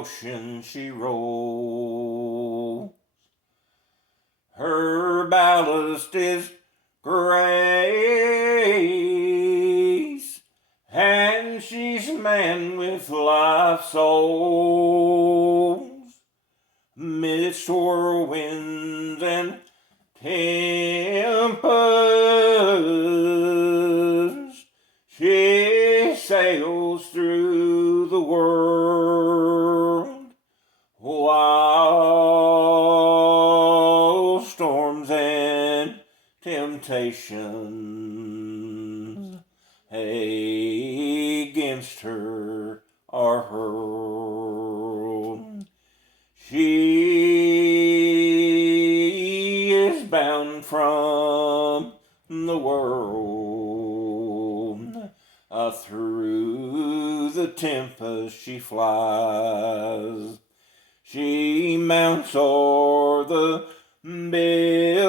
ocean she rolls. Her ballast is grace, and she's manned with life's souls. Midst whirlwinds and tempests, she sails through the world, while storms and temptations against her are hurled. She is bound from the world. Through the tempest she flies. She mounts o'er the billows,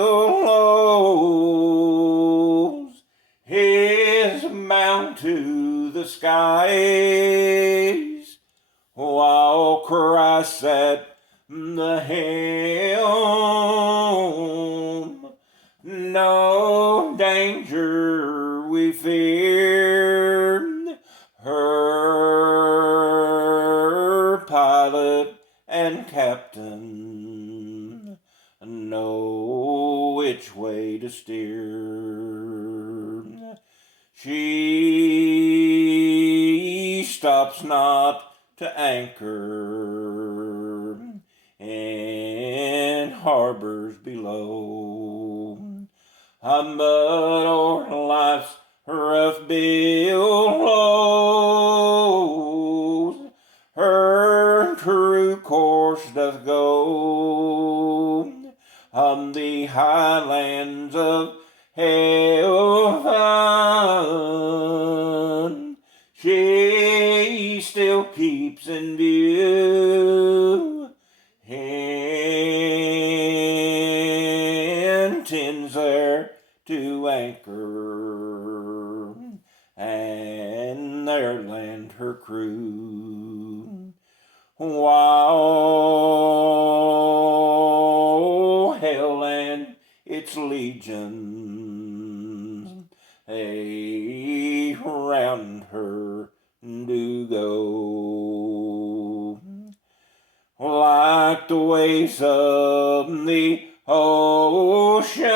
is bound to the skies, while Christ at the helm. No danger we fear. Her pilot and captain know which way to steer. She stops not to anchor in harbors below, but o'er life's rough billows her true course doth go, on the highlands of heaven. She still keeps in view, intends there to anchor, and there land her crew, while hell and its legions around her do go. Like the waves of the ocean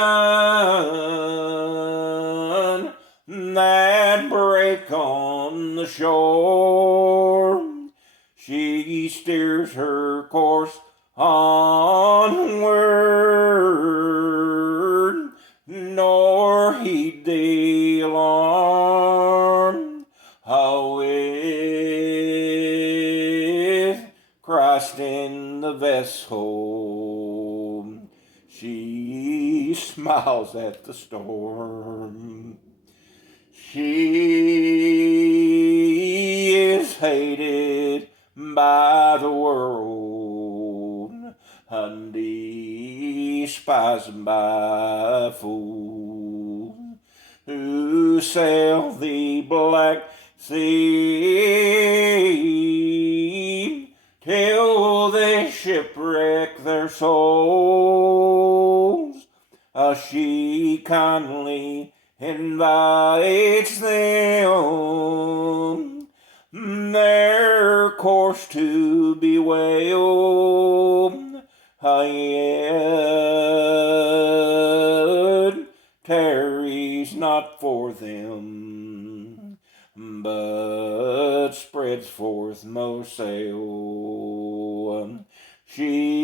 that break on the shore, she steers her course onward, nor heed the alarm, with Christ in the vessel, she smiles at the storm. She is hated by the world, and despised by fools who sail the black sea till they shipwreck their souls. She kindly invites them their course to bewail, yet tarries not for them, but spreads forth no sail. She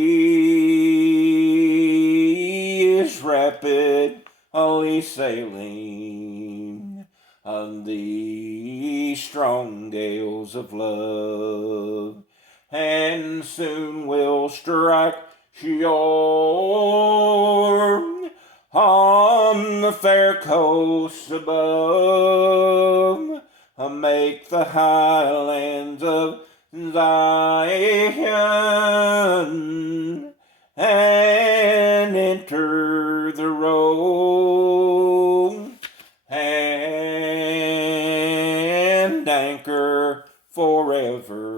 is rapidly sailing on the strong gales of love, and soon will strike shore on the fair coast above, make the highlands of Zion, and enter the road, and anchor forever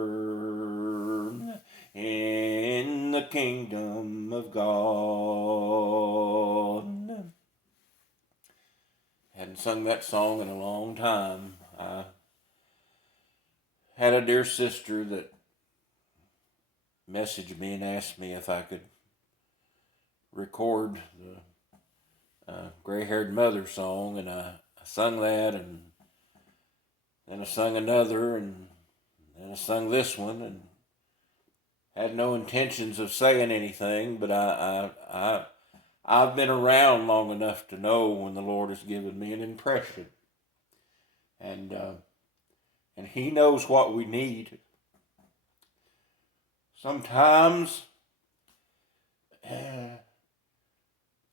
the kingdom of God. Hadn't sung that song in a long time. I had a dear sister that messaged me and asked me if I could record the Gray-Haired Mother song, and I sung that, and then I sung another, and then I sung this one, and had no intentions of saying anything, but I've been around long enough to know when the Lord has given me an impression, and He knows what we need. Sometimes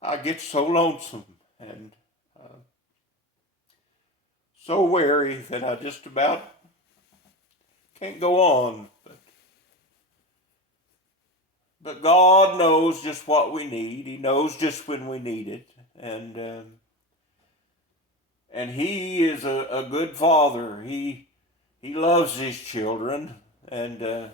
I get so lonesome and so weary that I just about can't go on. But God knows just what we need. He knows just when we need it. And He is a good Father. He loves His children. And I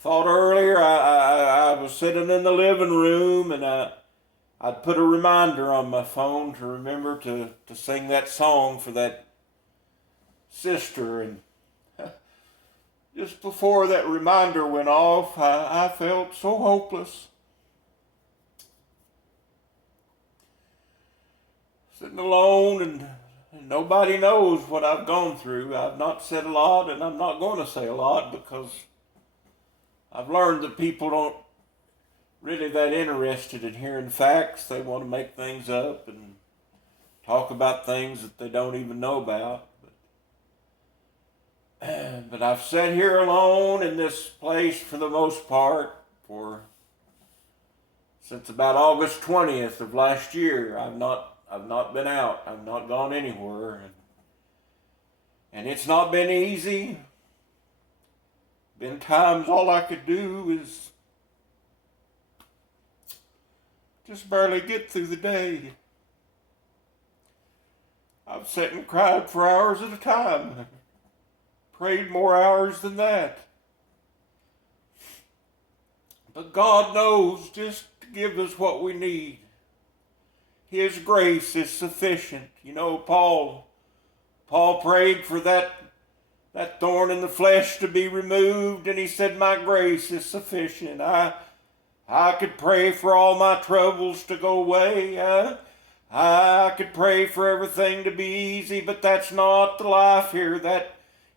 thought earlier I was sitting in the living room, and I'd put a reminder on my phone to remember to sing that song for that sister. And just before that reminder went off, I felt so hopeless. Sitting alone, and nobody knows what I've gone through. I've not said a lot, and I'm not going to say a lot, because I've learned that people don't really that interested in hearing facts. They want to make things up and talk about things that they don't even know about. But I've sat here alone in this place for the most part since about August 20th of last year. I've not been out. I've not gone anywhere, and it's not been easy. Been times all I could do is just barely get through the day. I've sat and cried for hours at a time. Prayed more hours than that. But God knows just to give us what we need. His grace is sufficient. You know, Paul prayed for that thorn in the flesh to be removed, and he said, my grace is sufficient. I could pray for all my troubles to go away. I could pray for everything to be easy, but that's not the life here.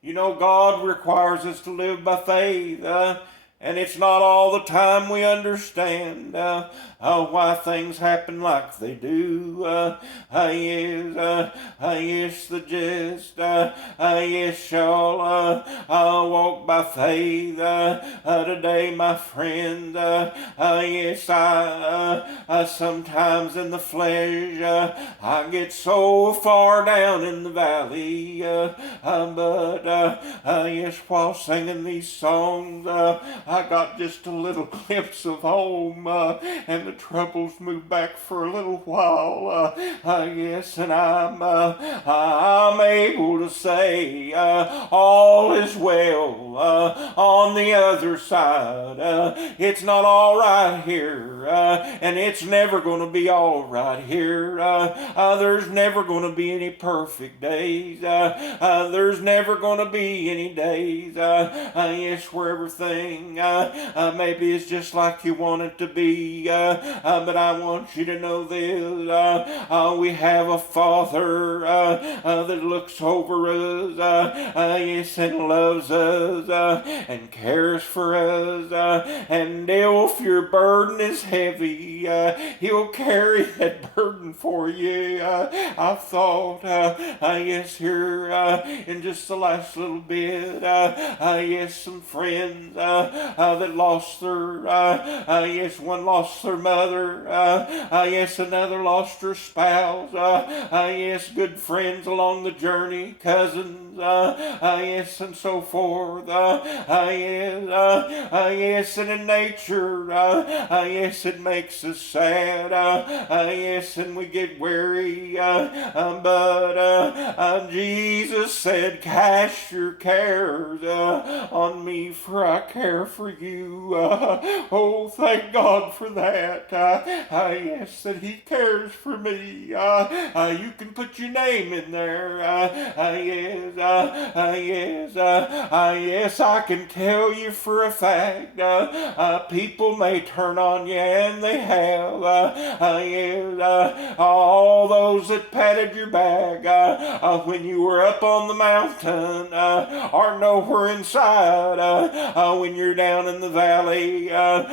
God requires us to live by faith, and it's not all the time we understand why things happen like they do. Yes, the just, yes, shall walk by faith today, my friend. Yes, I sometimes in the flesh, I get so far down in the valley, but yes, while singing these songs, I got just a little glimpse of home, and the troubles moved back for a little while. Yes, and I'm able to say all is well on the other side. It's not all right here, and it's never going to be all right here. There's never going to be any perfect days. There's never going to be any days, yes, where everything maybe it's just like you want it to be, but I want you to know this, we have a Father that looks over us, yes, and loves us, and cares for us, and if your burden is heavy, He'll carry that burden for you. I've thought, yes, here in just the last little bit, yes, some friends that lost their, yes, one lost their mother, yes, another lost her spouse, yes, good friends along the journey, cousins, seasons, yes, and so forth, yes, and in nature, yes, it makes us sad, yes, and we get weary, but Jesus said, cast your cares on me, for I care for you. Oh, thank God for that. Yes, that He cares for me. You can put your name in there. Yes, I can tell you for a fact. People may turn on you, and they have. All those that patted your back when you were up on the mountain are nowhere inside when you're down in the valley. But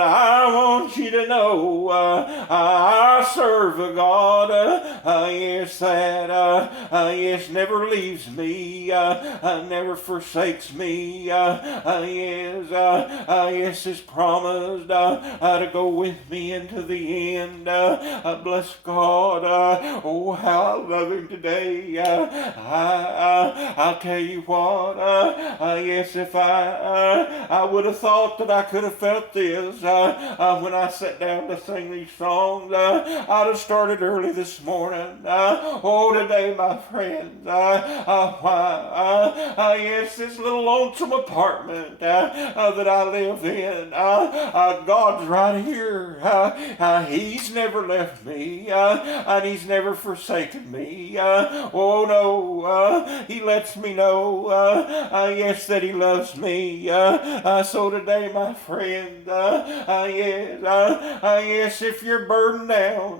I want you to know I serve a God, yes, that yes, never leaves me, never forsakes me. Yes, is promised to go with me into the end. Bless God. Oh, how I love Him today. I'll tell you what. Yes, if I would have thought that I could have felt this when I sat down to sing these songs, I'd have started early this morning. Oh, today, my friends, yes, this little lonesome apartment that I live in, God's right here. He's never left me, and He's never forsaken me. Oh, no, He lets me know, yes, that He loves me. So today, my friend, yes, if you're burdened down,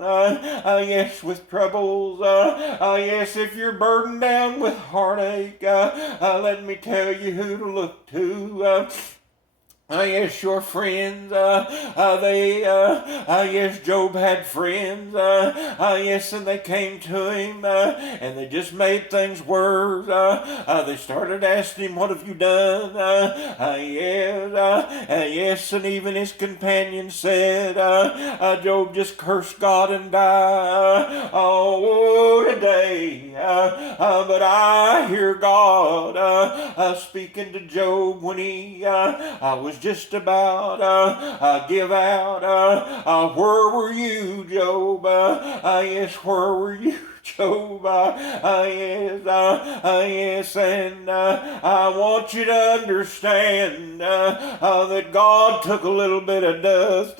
yes, with troubles, yes, if you're burdened down with heartache, let me tell you who to look to. Yes, your friends, yes, Job had friends, yes, and they came to him, and they just made things worse. They started asking him, what have you done? Yes, and even his companion said, Job, just curse God and die. Oh, today, but I hear God speaking to Job when he was just about give out. Where were you, Job? Yes, where were you, Job? Yes, and I want you to understand that God took a little bit of dust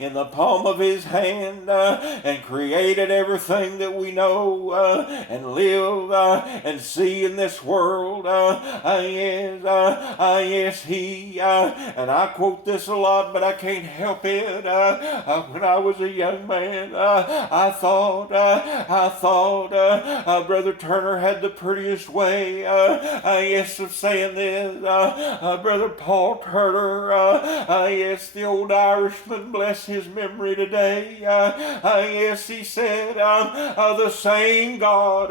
in the palm of His hand and created everything that we know and live and see in this world. Yes, He, and I quote this a lot, but I can't help it. When I was a young man, I thought Brother Turner had the prettiest way, yes, of saying this. Brother Paul Turner, yes, the old Irishman, bless his memory today. Yes, he said, the same God,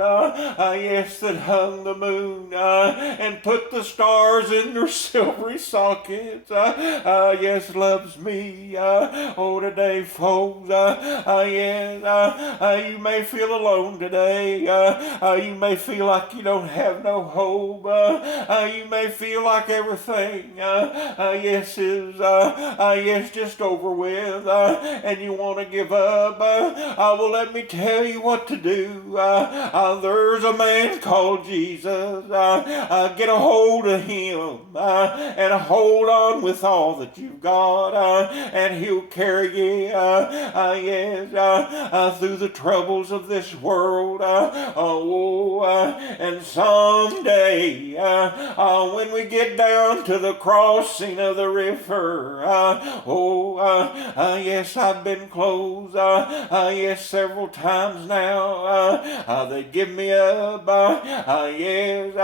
yes, that hung the moon and put the stars in their silvery sockets, yes, loves me. Oh, today, folks, yes, you may feel alone today. You may feel like you don't have no hope. You may feel like everything, yes, is yes, just over with, and you want to give up. Well, let me tell you what to do. There's a man called Jesus. Get a hold of Him and hold on with all that you've got, and He'll carry you, yes, through the troubles of this world. And someday, when we get down to the crossing of the river, yes, I've been close, yes, several times now. They give me up, yes,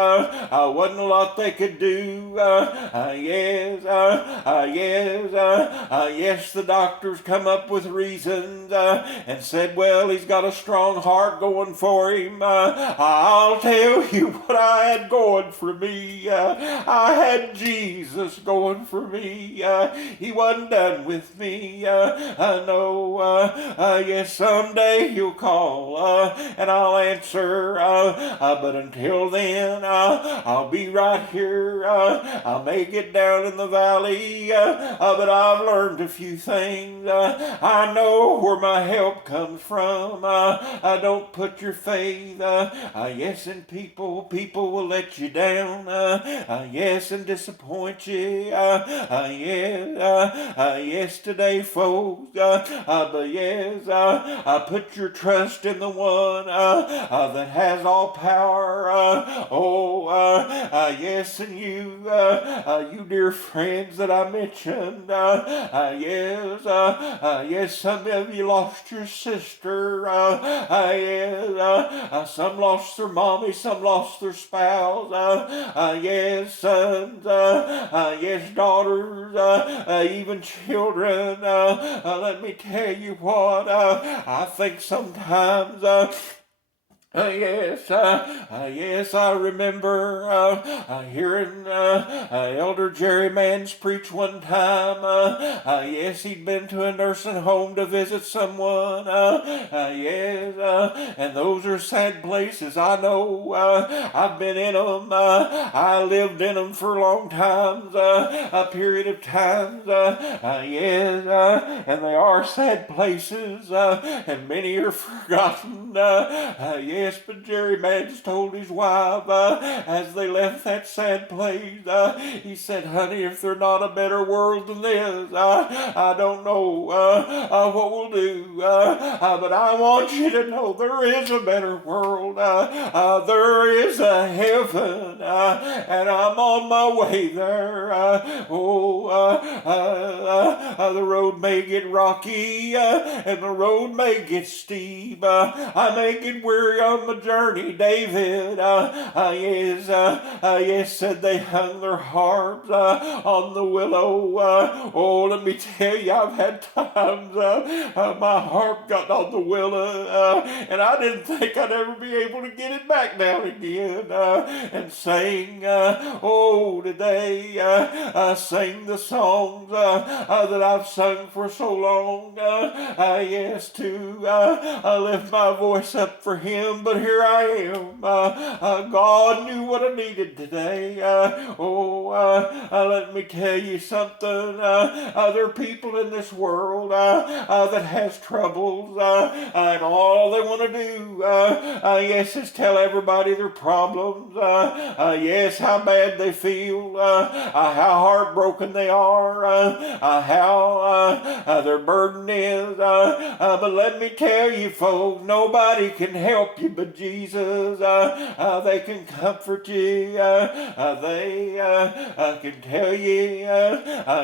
wasn't a lot they could do, yes, yes, the doctors come up with reasons and said, well, he's got a strong heart, go going for him. I'll tell you what I had going for me. I had Jesus going for me. He wasn't done with me. I know, yes, someday he'll call and I'll answer. But until then, I'll be right here. I may get down in the valley, but I've learned a few things. I know where my help comes from. Don't put your faith, yes, in people. People will let you down, yes, and disappoint you. Yes, today, folks. But yes, put your trust in the one that has all power. Yes, and you dear friends that I mentioned. Yes, some of you lost your sister. Some lost their mommy, some lost their spouse. Yes, sons. Yes, daughters. Even children. Let me tell you what. I think sometimes. Yes, I remember hearing Elder Jerry Mans preach one time. Yes, he'd been to a nursing home to visit someone. Yes, and those are sad places. I know. I've been in them. I lived in them for long times, a period of times. Yes, and they are sad places, and many are forgotten. Yes, but Jerry Mans told his wife as they left that sad place, he said, honey, if there's not a better world than this, I don't know what we'll do. But I want you to know there is a better world. There is a heaven, and I'm on my way there. The road may get rocky, and the road may get steep. I may get weary on my journey. David, yes, said they hung their harps on the willow. Let me tell you, I've had times my harp got on the willow, and I didn't think I'd ever be able to get it back down again and sing. Today, sing the songs that I've sung for so long. Yes, to lift my voice up for him, but here I am. God knew what I needed today. Let me tell you something. There are people in this world that has troubles, and all they want to do, yes, is tell everybody their problems. Yes, how bad they feel, how heartbroken they are, how their burden is. But let me tell you, folks, nobody can help you but Jesus. They can comfort you. They can tell you,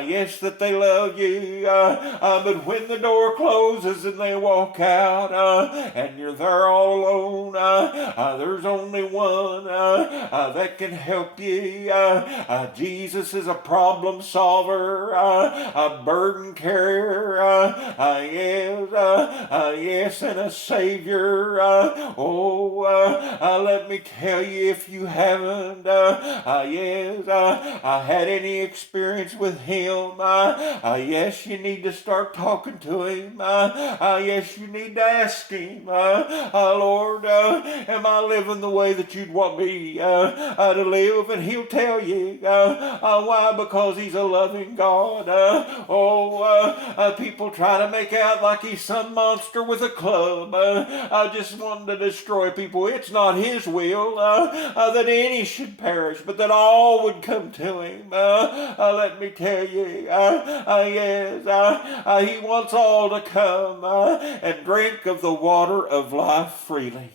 yes, that they love you. But when the door closes and they walk out, and you're there all alone, there's only one that can help you. Jesus is a problem solver, a burden carrier, yes, and a savior. Let me tell you, if you haven't, had any experience with him, yes, you need to start talking to him. Yes, you need to ask him, Lord, am I living the way that you'd want me to live? And he'll tell you. Why? Because he's a loving God. People try to make out like he's some monster with a club, just wanting to destroy people. It's not his will that any should perish, but that all would come to him. Let me tell you, yes, he wants all to come and drink of the water of life freely.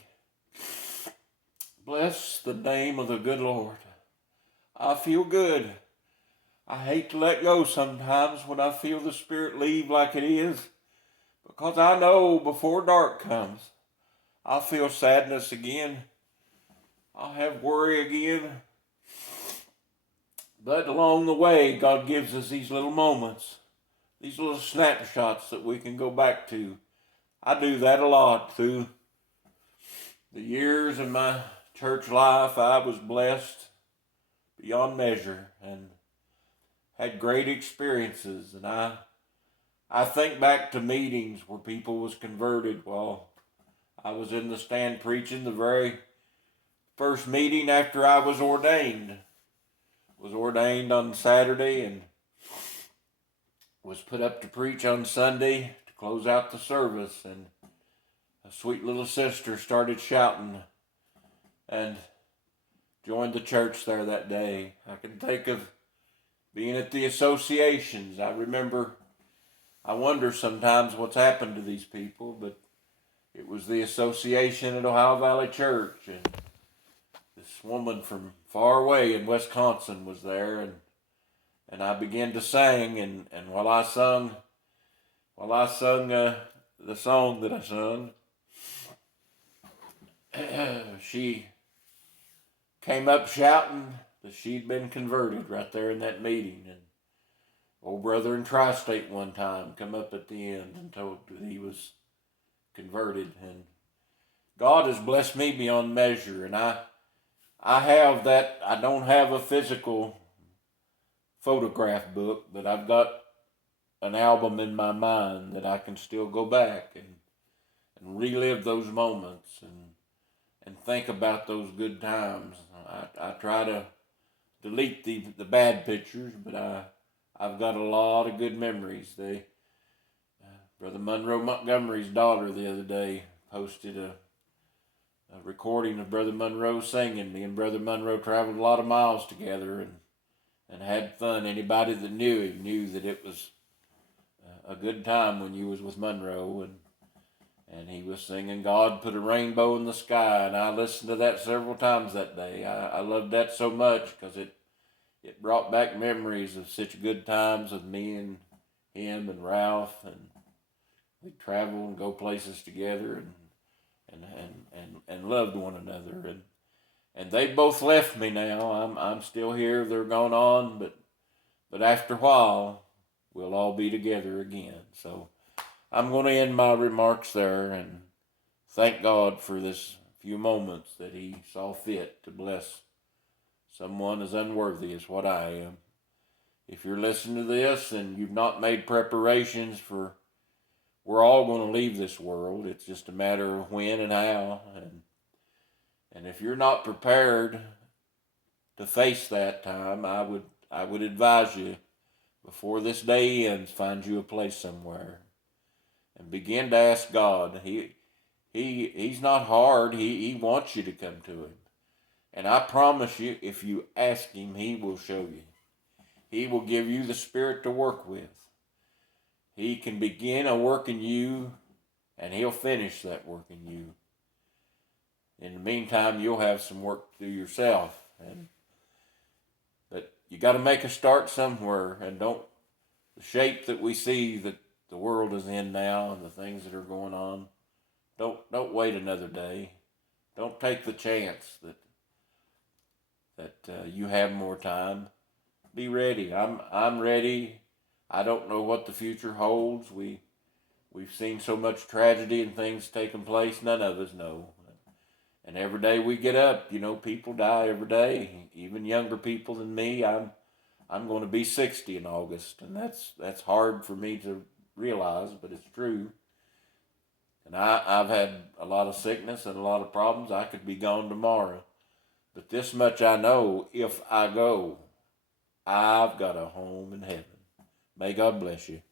Bless the name of the good Lord. I feel good. I hate to let go sometimes when I feel the Spirit leave like it is, because I know before dark comes, I'll feel sadness again. I'll have worry again. But along the way, God gives us these little moments, these little snapshots that we can go back to. I do that a lot through the years in my church life, I was blessed beyond measure and had great experiences. And I think back to meetings where people was converted while I was in the stand preaching. The very first meeting after I was ordained on Saturday and was put up to preach on Sunday to close out the service. And a sweet little sister started shouting and joined the church there that day. I can think of being at the associations. I wonder sometimes what's happened to these people, but it was the association at Ohio Valley Church, and this woman from far away in Wisconsin was there, and I began to sing, and while I sung the song that I sung, she came up shouting that she'd been converted right there in that meeting. And old brother in Tri-State one time come up at the end and told that he was converted. And God has blessed me beyond measure. And I have that. I don't have a physical photograph book, but I've got an album in my mind that I can still go back and relive those moments and think about those good times. I try to delete the bad pictures, but I've got a lot of good memories. Brother Monroe Montgomery's daughter the other day posted a recording of Brother Monroe singing. Me and Brother Monroe traveled a lot of miles together and had fun. Anybody that knew him knew that it was a good time when you was with Monroe, and he was singing "God Put a Rainbow in the Sky," and I listened to that several times that day. I loved that so much because it brought back memories of such good times with me and him and Ralph, and we'd travel and go places together and loved one another. And they both left me now. I'm still here. They're gone on, but after a while, we'll all be together again. So I'm going to end my remarks there and thank God for this few moments that He saw fit to bless someone as unworthy as what I am. If you're listening to this and you've not made preparations for, we're all going to leave this world. It's just a matter of when and how. And if you're not prepared to face that time, I would advise you, before this day ends, find you a place somewhere and begin to ask God. He's not hard. He wants you to come to Him. And I promise you, if you ask Him, He will show you. He will give you the Spirit to work with. He can begin a work in you, and He'll finish that work in you. In the meantime, you'll have some work to do yourself. But you got to make a start somewhere, and the shape that we see that the world is in now and the things that are going on, don't wait another day. Don't take the chance that you have more time. Be ready. I'm ready. I don't know what the future holds. We've seen so much tragedy and things taking place. None of us know. And every day we get up, people die every day. Even younger people than me. I'm going to be 60 in August, and that's hard for me to realize, but it's true. And I've had a lot of sickness and a lot of problems. I could be gone tomorrow. But this much I know, if I go, I've got a home in heaven. May God bless you.